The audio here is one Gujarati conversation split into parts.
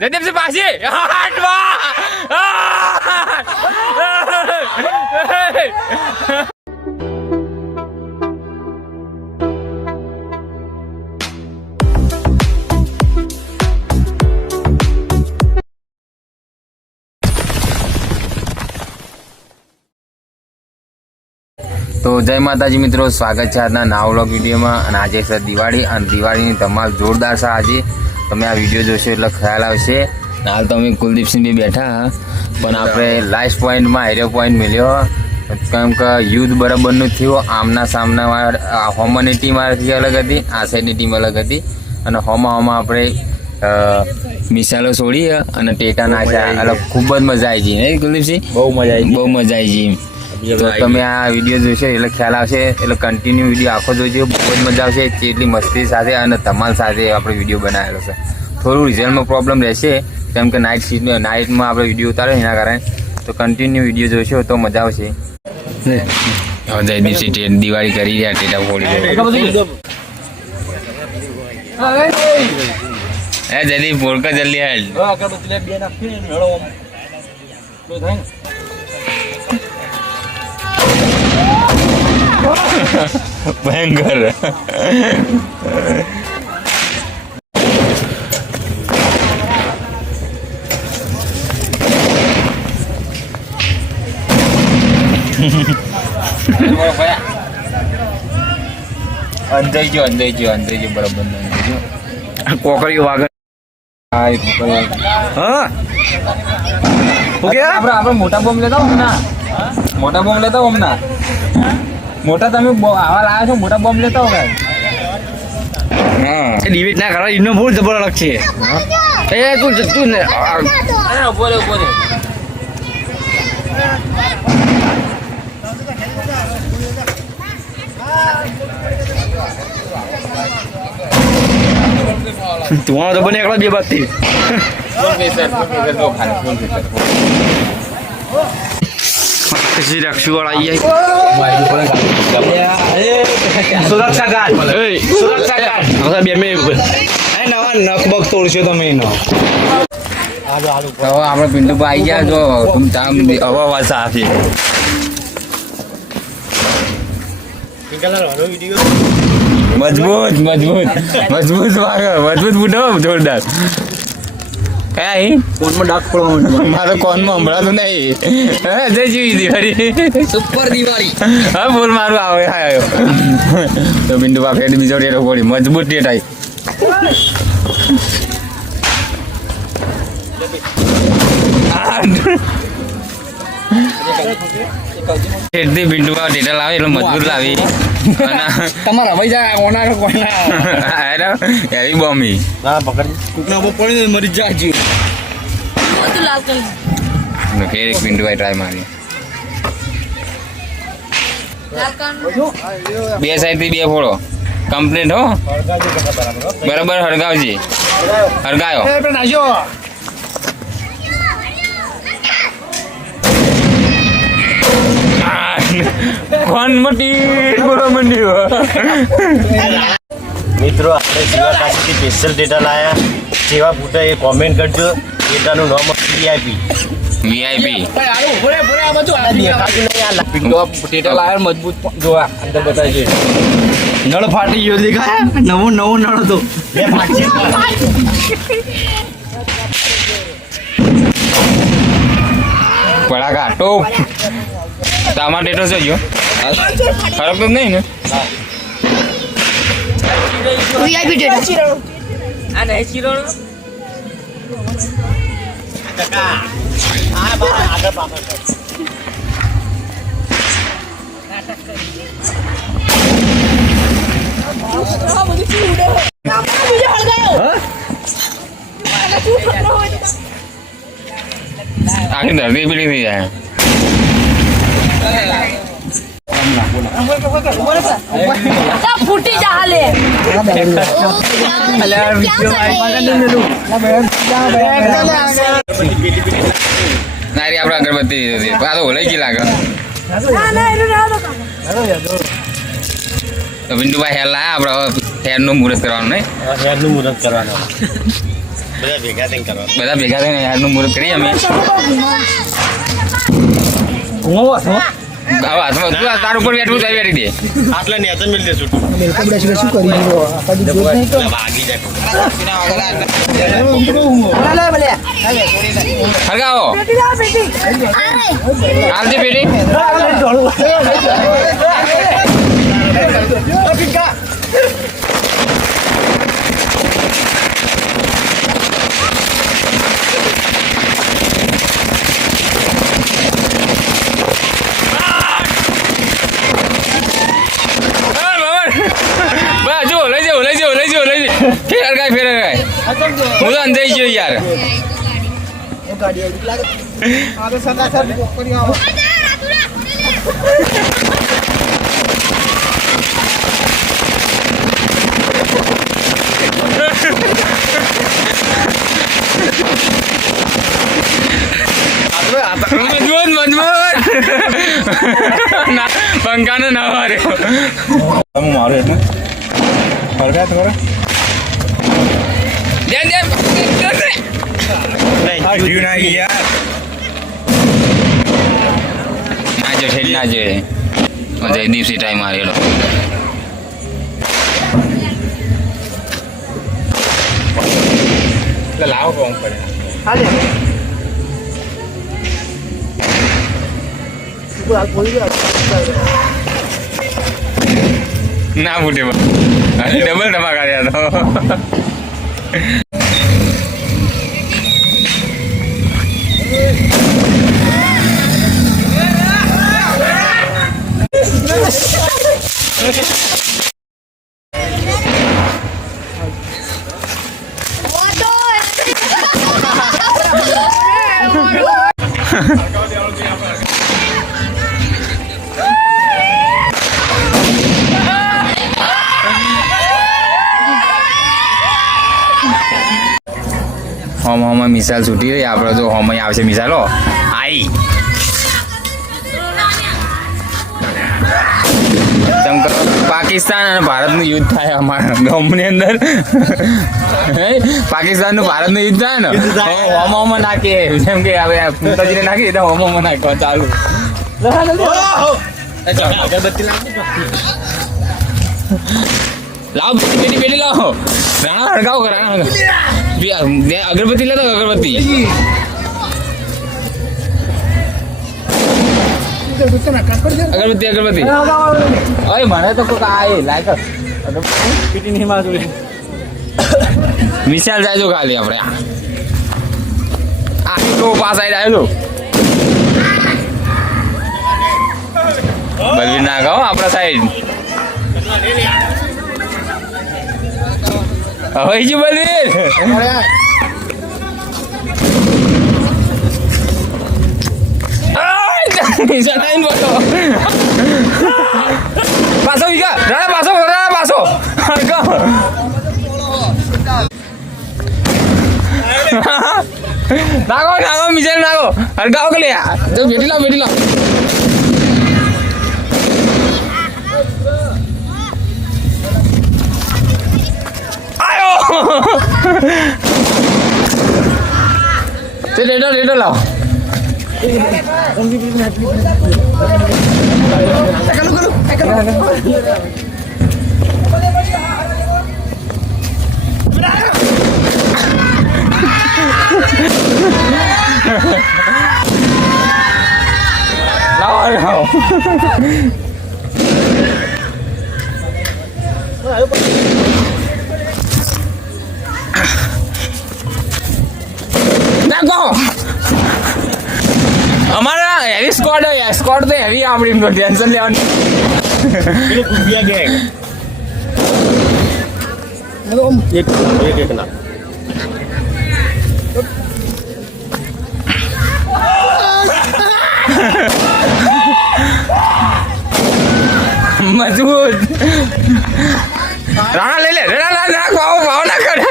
જયદેવ से पासी तो जय माताजी मित्रों, स्वागत है आज नवा व्लॉग विडियो में। आज है दिवाળી અને દિવાળીની ધમાલ જોરદાર છે। આજે તમે આ વિડીયો જોશો એટલે ખ્યાલ આવશે। હાલ તો અમે કુલદીપસિંહ બી બેઠા પણ આપણે લાસ્ટ પોઈન્ટમાં હેરો પોઈન્ટ મળ્યો, કેમ કે યુદ્ધ બરાબરનું થયું। આમના સામના હોમાની ટીમ આથી અલગ હતી, આ સાઈડની ટીમ અલગ હતી અને હોમાં આપણે મિસાઈલો છોડી અને ટેટા નાખ્યા। એટલે ખૂબ જ મજા આવી ગઈ નહીં કુલદીપસિંહ? બહુ મજા આવી ગઈ। તો તમે આ વિડીયો જોશો એટલે ખ્યાલ આવશે, એટલે કન્ટિન્યુ વિડીયો આખો જોજો, બહુ જ મજા આવશે। એટલી મસ્તી સાથે અને ધમાલ સાથે આપણે વિડીયો બનાવેલો છે। થોડું રિઝલ્ટમાં પ્રોબ્લેમ રહેશે કેમ કે નાઇટમાં આપણે વિડીયો ઉતારે એના કારણે, તો કન્ટિન્યુ વિડીયો જોશો તો મજા આવશે। જયદીપસિંહ દિવાળી કરી રહ્યા, ટેટા ફોડી જયદીપ બોલકા જલ્દી ભયંકર અંજાઈ ગયો બરાબર કોકરીઓ વાગે। આપણે મોટા બોમ્બ લેતા હમણાં મોટા તમે આવા લાવ્યા છો, મોટા બોમ્બ લેતા હો ભાઈ। હા ડિબેટ ના કરા, એનો બહુ જબરદસ્ત છે। એ તું ને બોલે तुम्हारा तो बने एकला બે બાતથી રક્ષુ વાળા સુરક્ષા ગાર્ડ બે મે નવા નખબક તોડશો તમે એનો। આપણે પિન્ટુભાઈ આવી ગયા, જો तुम તામ હવા સાફી મજબૂત બુઢો જોરદાર। કયા કોનમાં ડાક પડવા મારો કોનમાં હમણાં નહીં જય જીવી દિવાળી સુપર દિવાળી। હા બોલ મારું આવ્યો તો બિંદુ બાપે બીજો ટેટો પડી, મજબૂત ટેટાઈ। બિંદુ બાપા ટેટા લાવે એટલે મજબૂત લાવી તમારા ભાઈ જાય ઓના કોઈના એવી બોમી ના પકડ કુકના ઉપર પડી મરી જાજી બધું લાલ કરી ફેર એક બિંદુ ભાઈ ટ્રાય મારી બે સાઈડ થી બે ફોડો કમ્પ્લીટ હો બરાબર હરગાવજી હરગાયો કોણ મોટી બરોબર મિત્રો, આપણે સેવા પાસેથી સ્પેશિયલ ડેટા લાયા। સેવા ફૂટા એ કોમેન્ટ કરજો। ડેટાનું નામ વીઆઈપી મજબૂત જોવા અંદર બતાવી નળ ફાટી ગયો દેખાય, નવો નળ હતો પડાકા ટોપ ટમાટેટો છે જો ખરાબ તો નહીં ને વીઆઈપી ડેટા આ નહીં ચીરોણો કાકા આ બા આગળ પાછળ નાટક કરી આ બધું ચૂડે બીજો હળગાયો આ તું ખતરો હોય આખી ધરતી પીડી થઈ જાય। ફૂટી જા લે નારી આપણે અગરબત્તી પાછો લઈ ગઈ લાગે। તો પિન્ટુભાઈ હેર લાયા આપણે હવે હેરનું મુહૂર્ત કરવાનું નહીં હેરનું મુહૂર્ત કરવાનું બધા ભેગા થઈને કરવાનું બધા ભેગા થઈને હેરનું મુહૂર્ત કરીએ અમે હાથમાં તું તાર ઉપર બેઠું તારી બેઠી દે આટલે ને તો મિલ દે છૂટું ભાગી હરગાવો હાલતી પેટી ફેર ગાય હું તો અંજાઈ ગયો યાર મજબૂત પંખા નો ના માર્યો મારું એટલે ફરકા થોડા ના જો જયદીપસી ટાઈમ મારેલો લાવો કોમ પડે ના ફૂટે ડબલ ધમાકા રહ્યા તો હોમ મિસાઇલ છૂટી રહી આપણે તો હોમ આવશે મિસાઇલો આઈ પાકિસ્તાન અને ભારતનું યુદ્ધ થાય અમારા ગામની અંદર પાકિસ્તાનનું ભારતનું યુદ્ધ થાય ને હોમ નાખીએ જેમ કે હવે પૂતાજીને નાખીએ તો હોમ નાખવા ચાલુ લાવો પેટી લાવો રાણા હડકાવો રાણા અગરબત્તી લેતો અગરબત્તી અગરબત્તી અરે મને તો કોઈ આ લાયક પીટી નહીં મારતું વિશાલ જાય ખાલી આપણે આ તો પાસ આઈ આવ્યો બલવીર ના કહો આપણા સાઈડ હવે જ બલવીર પાછો વિકા રાણા પાછો નાગો મિસાઈલ નાગો હરગાવો કે લે તો બેટી લાવ આયો તે રેડો લાવ લાવો અમારા હેવી સ્કોડ તો હેવી આપણી ટેન્શન લેવાનું એક ના મજબૂત રાણા લઈ લે રાણા ભાવ ના કરે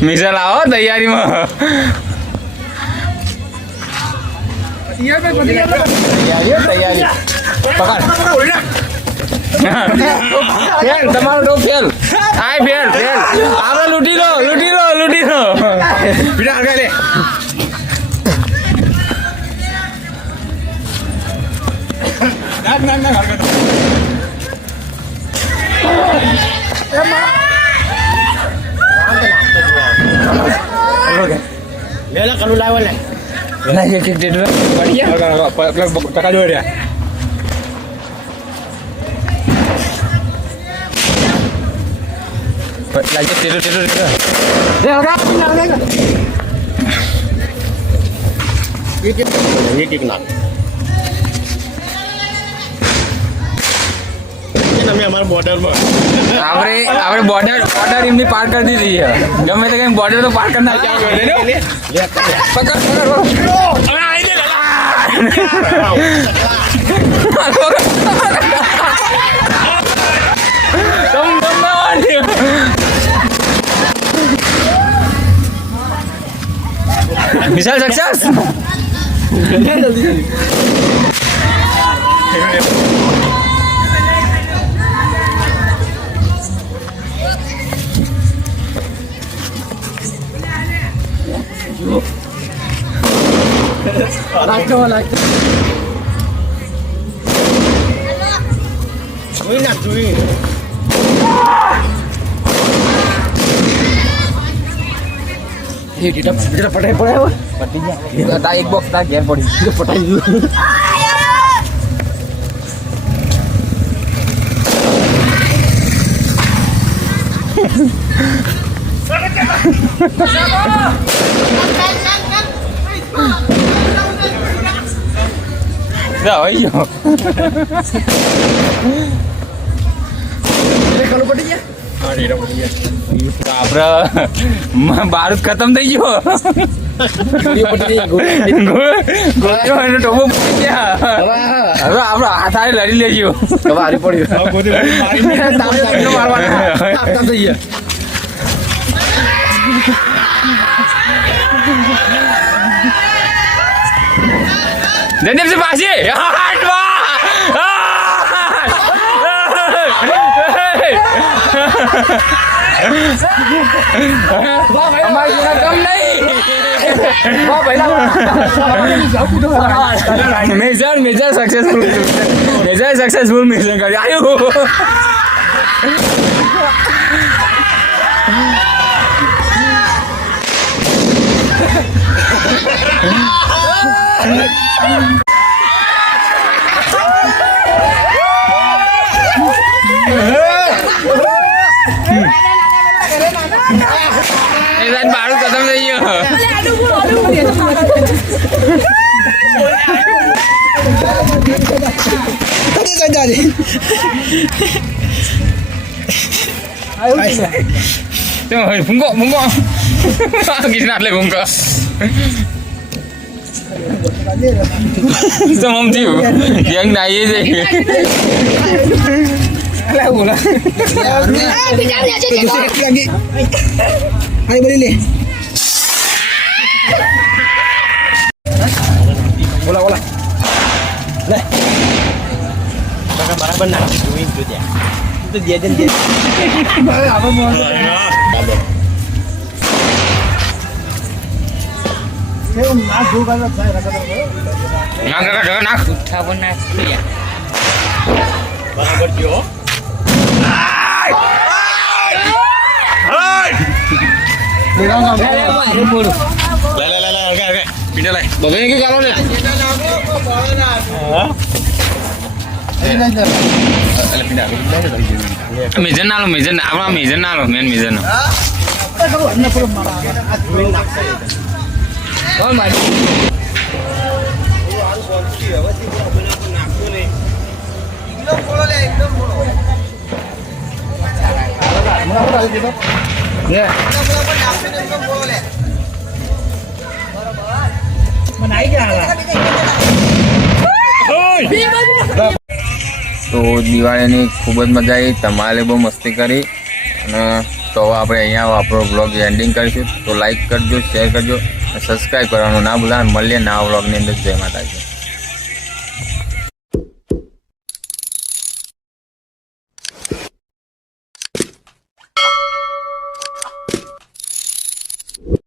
મિસાલ આવો તૈયારીમાં તૈયારી ફેલ તમારો ડો ફેલ આય ફેલ આપણે લૂટી લો બીજા આગળ લે ના આગળ લેલા કલું લાવો લે ટકા જોઈ રહ્યા એક નાખ અમે અમારા બોર્ડરમાં આપણે બોર્ડર એમની પાર કરી દીધી છે ગમે તે કઈ બોર્ડર તો પાર કરી નાખ્યા વિશાલ સક્સેસ જોઈ નાખ જોઈ એક બોક્સ તાર ઘેર પડી પટાઈ આપડે બારૂદ ખતમ થઈ ગયો ટોપો પડી ગયા હવે આપડે હાથ હારે લડી લેજો હારી પડ્યું જયદેવ સિંહ પાછી મેજર સક્સેસફુલ મિશન કરી આવ્યું બારું ખતમ થઈ ગયો ફૂંકો કિશન આટલે ફૂંકો તો મમ થયું ગેંગ નાઈએ છે બોલા લે બરાબર નાખી જોઈ તો ત્યાં તો દે નાખ બરાબર જો મેજર ના લો આપણા મેજર ના લો મેન મેજર નો તો દિવાળીની ખૂબ જ મજા આવી, તમારે બહુ મસ્તી કરી. અને તો આપણે અહીંયા આપણો બ્લોગ એન્ડિંગ કરીશું. તો લાઈક કરજો, શેર કરજો. સબસ્ક્રાઈબ કરવાનું ના ભૂલા. મળીએ નવા વ્લોગની અંદર. જય માતાજી.